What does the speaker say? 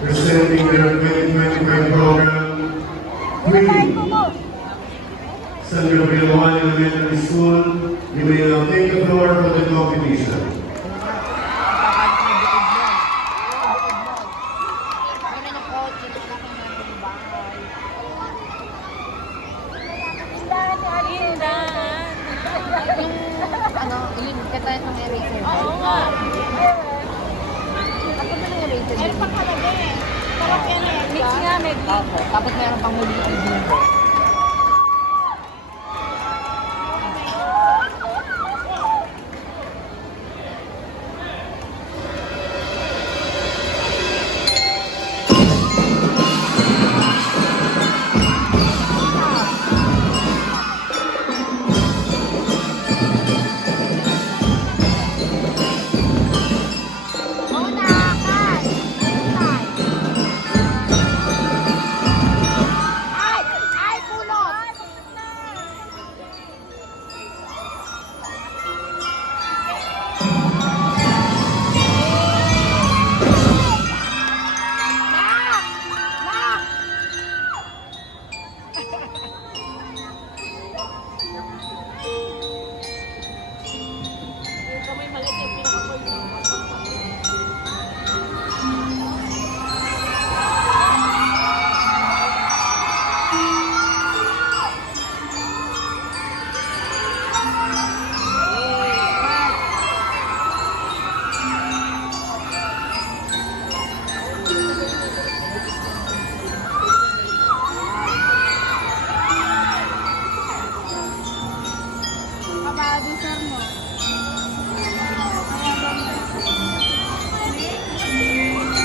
presenting their 2025 program, Queen, San Gabriel 1 Elementary School. You may now take the floor for the competition. Katayat ng eraser. Oo nga. Ako ba ng eraser? Meron pang halaga eh. Sarap yan eh. Mix nga, may glue. Tapos meron pang muli ang glue.